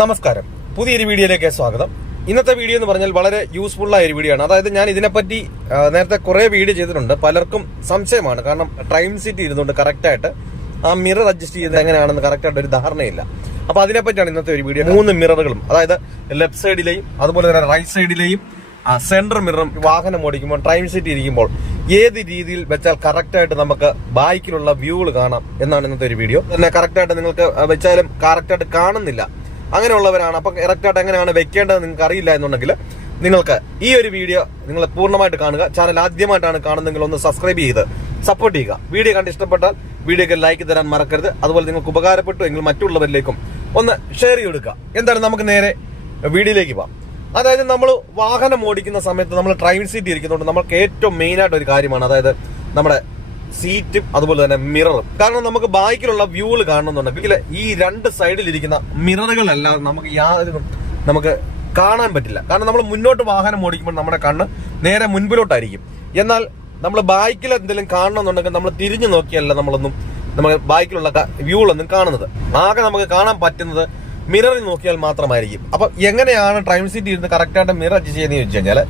നമസ്കാരം. പുതിയൊരു വീഡിയോയിലേക്ക് സ്വാഗതം. ഇന്നത്തെ വീഡിയോ എന്ന് പറഞ്ഞാൽ വളരെ യൂസ്ഫുൾ ആയ ഒരു വീഡിയോ ആണ്. അതായത് ഞാൻ ഇതിനെപ്പറ്റി നേരത്തെ കുറെ വീഡിയോ ചെയ്തിട്ടുണ്ട്. പലർക്കും സംശയമാണ്. കാരണം ടൈം സിറ്റി ഇരുന്നുകൊണ്ട് കറക്റ്റായിട്ട് ആ മിറർ അഡ്ജസ്റ്റ് ചെയ്യുന്നത് എങ്ങനെയാണെന്ന് കറക്റ്റായിട്ട് ഒരു ധാരണയില്ല. അപ്പൊ അതിനെപ്പറ്റിയാണ് ഇന്നത്തെ ഒരു വീഡിയോ. മൂന്ന് മിററുകളും അതായത് ലെഫ്റ്റ് സൈഡിലെയും അതുപോലെ തന്നെ റൈറ്റ് സൈഡിലെയും സെന്റർ മിററും വാഹനം ഓടിക്കുമ്പോൾ ടൈം സിറ്റി ഇരിക്കുമ്പോൾ ഏത് രീതിയിൽ വെച്ചാൽ കറക്റ്റായിട്ട് നമുക്ക് ബൈക്കിലുള്ള വ്യൂകൾ കാണാം എന്നാണ് ഇന്നത്തെ ഒരു വീഡിയോ. തന്നെ കറക്റ്റായിട്ട് നിങ്ങൾക്ക് വെച്ചാലും കറക്റ്റായിട്ട് കാണുന്നില്ല. അങ്ങനെയുള്ളവരാണ്. അപ്പൊ കറക്റ്റായിട്ട് എങ്ങനെയാണ് വെക്കേണ്ടത് നിങ്ങൾക്ക് അറിയില്ല എന്നുണ്ടെങ്കിൽ നിങ്ങൾക്ക് ഈ ഒരു വീഡിയോ നിങ്ങൾ പൂർണമായിട്ട് കാണുക. ചാനൽ ആദ്യമായിട്ടാണ് കാണുന്നതെങ്കിൽ ഒന്ന് സബ്സ്ക്രൈബ് ചെയ്ത് സപ്പോർട്ട് ചെയ്യുക. വീഡിയോ കണ്ട് ഇഷ്ടപ്പെട്ടാൽ വീഡിയോക്ക് ലൈക്ക് തരാൻ മറക്കരുത്. അതുപോലെ നിങ്ങൾക്ക് ഉപകാരപ്പെട്ടു എങ്കിൽ മറ്റുള്ളവരിലേക്കും ഒന്ന് ഷെയർ ചെയ്തെടുക്കുക. എന്തായാലും നമുക്ക് നേരെ വീഡിയോയിലേക്ക് പോവാം അതായത് നമ്മൾ വാഹനം ഓടിക്കുന്ന സമയത്ത് നമ്മൾ ഡ്രൈവിംഗ് സീറ്റ് ഇരിക്കുന്നതുകൊണ്ട് നമുക്ക് ഏറ്റവും മെയിനായിട്ട് ഒരു കാര്യമാണ്. അതായത് നമ്മുടെ സീറ്റും അതുപോലെ തന്നെ മിററും. കാരണം നമുക്ക് ബാക്കിലുള്ള വ്യൂകൾ കാണണമെന്നുണ്ടെങ്കിൽ ഈ രണ്ട് സൈഡിൽ ഇരിക്കുന്ന മിററുകളെല്ലാം നമുക്ക് യാതൊരു നമുക്ക് കാണാൻ പറ്റില്ല. കാരണം നമ്മൾ മുന്നോട്ട് വാഹനം ഓടിക്കുമ്പോൾ നമ്മുടെ കണ്ണ് നേരെ മുൻപിലോട്ടായിരിക്കും. എന്നാൽ നമ്മൾ ബാക്കിൽ എന്തെങ്കിലും കാണണമെന്നുണ്ടെങ്കിൽ നമ്മൾ തിരിഞ്ഞു നോക്കിയല്ല നമ്മളൊന്നും നമ്മൾ ബാക്കിലുള്ള വ്യൂകളൊന്നും കാണുന്നത്. ആകെ നമുക്ക് കാണാൻ പറ്റുന്നത് മിററിൽ നോക്കിയാൽ മാത്രമായിരിക്കും. അപ്പൊ എങ്ങനെയാണ് ട്രൈം സീറ്റ് ഇരുന്ന് കറക്റ്റായിട്ട് മിറർ അഡ്ജസ്റ്റ് ചെയ്യുന്നത് ചോദിച്ചു കഴിഞ്ഞാൽ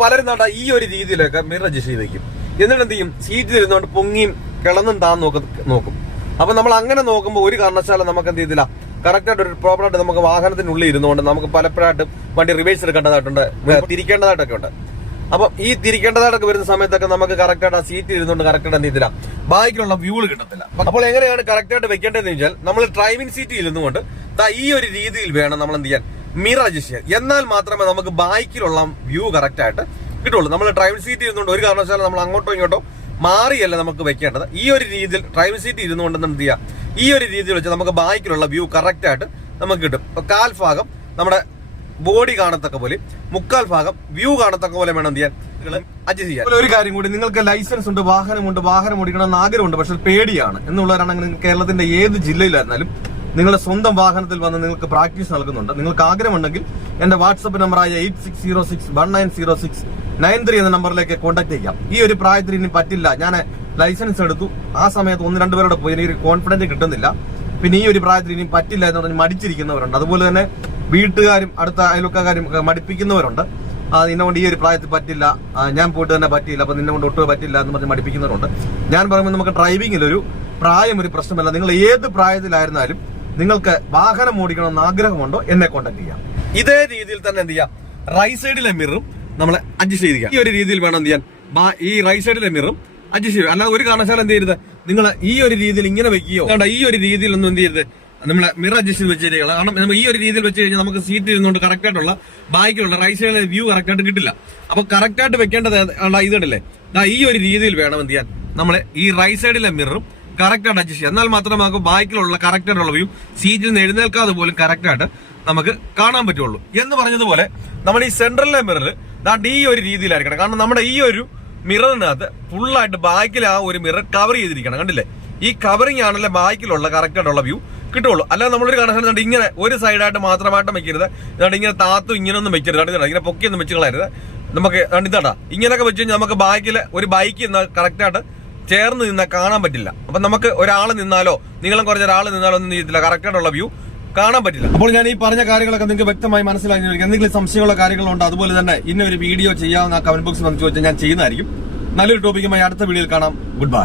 പലരും നാട്ട ഈ ഒരു രീതിയിലൊക്കെ മിറർ അഡ്ജസ്റ്റ് ചെയ്ത് വെക്കും. എന്നിട്ട് എന്ത് ചെയ്യും സീറ്റിൽ ഇരുന്നുകൊണ്ട് പൊങ്ങിയും കിളന്നും താൻ നോക്കും നോക്കും. അപ്പൊ നമ്മൾ അങ്ങനെ നോക്കുമ്പോൾ ഒരു കാരണവശാലും നമുക്ക് എന്ത് ചെയ്തില്ല. കറക്റ്റ് ആയിട്ട് ഒരു പ്രോബ്ലം ആയിട്ട് നമുക്ക് വാഹനത്തിനുള്ളിൽ ഇരുന്നുകൊണ്ട് നമുക്ക് പലപ്പോഴായിട്ടും വണ്ടി റിവേഴ്സ് എടുക്കേണ്ടതായിട്ടുണ്ട്. തിരിക്കേണ്ടതായിട്ടൊക്കെ ഉണ്ട്. അപ്പൊ ഈ തിരിക്കേണ്ടതായിട്ടൊക്കെ വരുന്ന സമയത്തൊക്കെ നമുക്ക് കറക്റ്റ് ആയിട്ട് ആ സീറ്റ് ഇരുന്നുകൊണ്ട് കറക്റ്റ് ആയിട്ട് എന്ത് ചെയ്തില്ല. ബാക്കിലുള്ള വ്യൂകൾ കിട്ടത്തില്ല. അപ്പോൾ എങ്ങനെയാണ് കറക്റ്റ് ആയിട്ട് വെക്കേണ്ടതെന്ന് വെച്ചാൽ നമ്മൾ ഡ്രൈവിംഗ് സീറ്റിൽ ഇരുന്നുകൊണ്ട് ഈ ഒരു രീതിയിൽ വേണം നമ്മൾ എന്ത് ചെയ്യാൻ മിറർ അഡ്ജസ്റ്റ് ചെയ്യാൻ. എന്നാൽ മാത്രമേ നമുക്ക് ബാക്കിലുള്ള വ്യൂ കറക്റ്റ് ആയിട്ട് കിട്ടുള്ളൂ. നമ്മൾ ഡ്രൈവിംഗ് സീറ്റ് ഇരുന്നുകൊണ്ട് ഒരു കാരണവശാലും നമ്മൾ അങ്ങോട്ടോ ഇങ്ങോട്ടോ മാറിയല്ല നമുക്ക് വെക്കേണ്ടത്. ഈ ഒരു രീതിയിൽ ഡ്രൈവിംഗ് സീറ്റ് ഇരുന്നുകൊണ്ട് എന്ത് ചെയ്യാം? ഈ ഒരു രീതിയിൽ വെച്ച് നമുക്ക് ബാക്കിലുള്ള വ്യൂ കറക്റ്റ് ആയിട്ട് നമുക്ക് കിട്ടും. കാൽ ഭാഗം നമ്മുടെ ബോഡി കാണത്തക്ക പോലെ മുക്കാൽ ഭാഗം വ്യൂ കാണത്തക്ക പോലെ വേണം എന്ത് ചെയ്യാൻ? അഡ്ജസ്റ്റ് അതുപോലെ ഒരു കാര്യം കൂടി നിങ്ങൾക്ക് ലൈസൻസ് ഉണ്ട് വാഹനമുണ്ട് വാഹനം ഓടിക്കണം എന്ന് ആഗ്രഹമുണ്ട് പക്ഷെ പേടിയാണ്. എന്നുള്ളവരാണെങ്കിൽ കേരളത്തിന്റെ ഏത് ജില്ലയിലായിരുന്നാലും നിങ്ങളുടെ സ്വന്തം വാഹനത്തിൽ വന്ന് നിങ്ങൾക്ക് പ്രാക്ടീസ് നൽകുന്നുണ്ട്. നിങ്ങൾക്ക് ആഗ്രഹമുണ്ടെങ്കിൽ എന്റെ വാട്സപ്പ് നമ്പറായ eight six zero six one nine zero six nine three എന്ന നമ്പറിലേക്ക് കോൺടാക്ട് ചെയ്യാം. ഈ ഒരു പ്രായത്തിൽ ഇനി പറ്റില്ല. ഞാൻ ലൈസൻസ് എടുത്തു. ആ സമയത്ത് ഒന്ന് രണ്ടുപേരോട് പോയി. എനിക്ക് കോൺഫിഡൻസ് കിട്ടുന്നില്ല. പിന്നെ ഈ ഒരു പ്രായത്തിൽ ഇനി പറ്റില്ല എന്ന് പറഞ്ഞ് മടിച്ചിരിക്കുന്നവരുണ്ട്. അതുപോലെ തന്നെ വീട്ടുകാരും അടുത്ത അയൽക്കാരും മടിപ്പിക്കുന്നവരുണ്ട്. നിന്നുകൊണ്ട് നിന്നെ കൊണ്ട് ഈ ഒരു പ്രായത്തിൽ പറ്റില്ല. ഞാൻ പോയിട്ട് തന്നെ പറ്റില്ല അപ്പൊ നിന്നെ കൊണ്ട് ഒട്ടും പറ്റില്ല എന്ന് പറഞ്ഞ് മടിപ്പിക്കുന്നവരുണ്ട്. ഞാൻ പറയുമ്പോൾ നമുക്ക് ഡ്രൈവിംഗിൽ ഒരു പ്രായം ഒരു പ്രശ്നമല്ല. നിങ്ങൾ ഏത് പ്രായത്തിലായിരുന്നാലും നിങ്ങൾക്ക് വാഹനം ഓടിക്കണമെന്ന് ആഗ്രഹമുണ്ടോ എന്നെ കോൺടാക്ട് ചെയ്യാം. ഇതേ രീതിയിൽ തന്നെ എന്ത് ചെയ്യാം? റൈറ്റ് സൈഡിലെ മിററും നമ്മൾ അഡ്ജസ്റ്റ് ചെയ്തിരിക്കുക ഈ ഒരു രീതിയിൽ വേണം എന്ത് ചെയ്യാൻ. ഈ റൈറ്റ് സൈഡിലെ മിററും അഡ്ജസ്റ്റ് ചെയ്യുക അല്ലാതെ ഒരു കാരണവശാലും എന്ത് ചെയ്യരുത്. നിങ്ങൾ ഈ ഒരു രീതിയിൽ ഇങ്ങനെ വെക്കുകയോ വേണ്ട ഈ ഒരു രീതിയിൽ ഒന്നും എന്ത് ചെയ്യരുത്. നമ്മളെ മിറർ അഡ്ജസ്റ്റ് ചെയ്ത് വെച്ചിരിക്കുക. കാരണം നമ്മൾ ഈ ഒരു രീതിയിൽ വെച്ച് കഴിഞ്ഞാൽ നമുക്ക് സീറ്റ് ഇരുന്നുകൊണ്ട് കറക്റ്റ് ആയിട്ടുള്ള ബാക്കിലുള്ള റൈറ്റ് സൈഡിലെ വ്യൂ കറക്റ്റ് ആയിട്ട് കിട്ടില്ല. അപ്പൊ കറക്റ്റ് ആയിട്ട് വെക്കേണ്ടത് ഇതല്ലേ ഈ ഒരു രീതിയിൽ വേണം എന്ത് ചെയ്യാൻ. നമ്മൾ ഈ റൈറ്റ് സൈഡിലെ മിററും കറക്റ്റ് ആയിട്ട് അഡ്ജസ്റ്റ് ചെയ്യാം. എന്നാൽ മാത്രമേ നമുക്ക് ബാക്കിലുള്ള കറക്റ്റ് ആയിട്ടുള്ള വ്യൂ സീറ്റിൽ നിന്ന് എഴുന്നേൽക്കാതെ പോലും കറക്റ്റ് ആയിട്ട് നമുക്ക് കാണാൻ പറ്റുള്ളൂ. എന്ന് പറഞ്ഞതുപോലെ നമ്മൾ ഈ സെൻട്രലിലെ മിറർ ദാണ്ട് ഈ ഒരു രീതിയിലായിരിക്കണം. കാരണം നമ്മുടെ ഈ ഒരു മിററിനകത്ത് ഫുള്ളായിട്ട് ബാക്കിൽ ആ ഒരു മിറർ കവർ ചെയ്തിരിക്കണം. കണ്ടില്ലേ? ഈ കവറിംഗ് ആണല്ലേ ബാക്കിലുള്ള കറക്റ്റ് ആയിട്ടുള്ള വ്യൂ കിട്ടുള്ളൂ അല്ലാതെ നമ്മളൊരു കണക്ഷൻ ഇങ്ങനെ ഒരു സൈഡായിട്ട് മാത്രമായിട്ട് വെക്കരുത്. അതുകൊണ്ട് ഇങ്ങനെ താത്തും ഇങ്ങനെ ഒന്നും വെക്കരുത് ഇങ്ങനെ പൊക്കിയൊന്നും വെച്ച് കളയരുത്. നമുക്ക് ഇതാണ്ടാ ഇങ്ങനെയൊക്കെ വെച്ച് കഴിഞ്ഞാൽ നമുക്ക് ബാക്കിൽ ഒരു ബൈക്ക് കറക്റ്റ് ആയിട്ട് ചേർന്ന് നിന്നാൽ കാണാൻ പറ്റില്ല. അപ്പൊ നമുക്ക് ഒരാൾ നിന്നാലോ നീളം കുറഞ്ഞ ഒരാൾ നിന്നാലോ ഒന്നും ചെയ്തില്ല കറക്റ്റായിട്ടുള്ള വ്യൂ കാണാൻ പറ്റില്ല. അപ്പോൾ ഞാൻ ഈ പറഞ്ഞ കാര്യങ്ങളൊക്കെ നിങ്ങൾക്ക് വ്യക്തമായി മനസ്സിലാക്കി എന്തെങ്കിലും സംശയമുള്ള കാര്യങ്ങളുണ്ടോ? അതുപോലെ തന്നെ ഇന്ന ഒരു വീഡിയോ ചെയ്യാവുന്ന കമന്റ് ബോക്സിൽ വന്ന് ചോദിച്ചാൽ ഞാൻ ചെയ്യുന്നതായിരിക്കും. നല്ലൊരു ടോപ്പിക്കുമായി അടുത്ത വീഡിയോയിൽ കാണാം. Good bye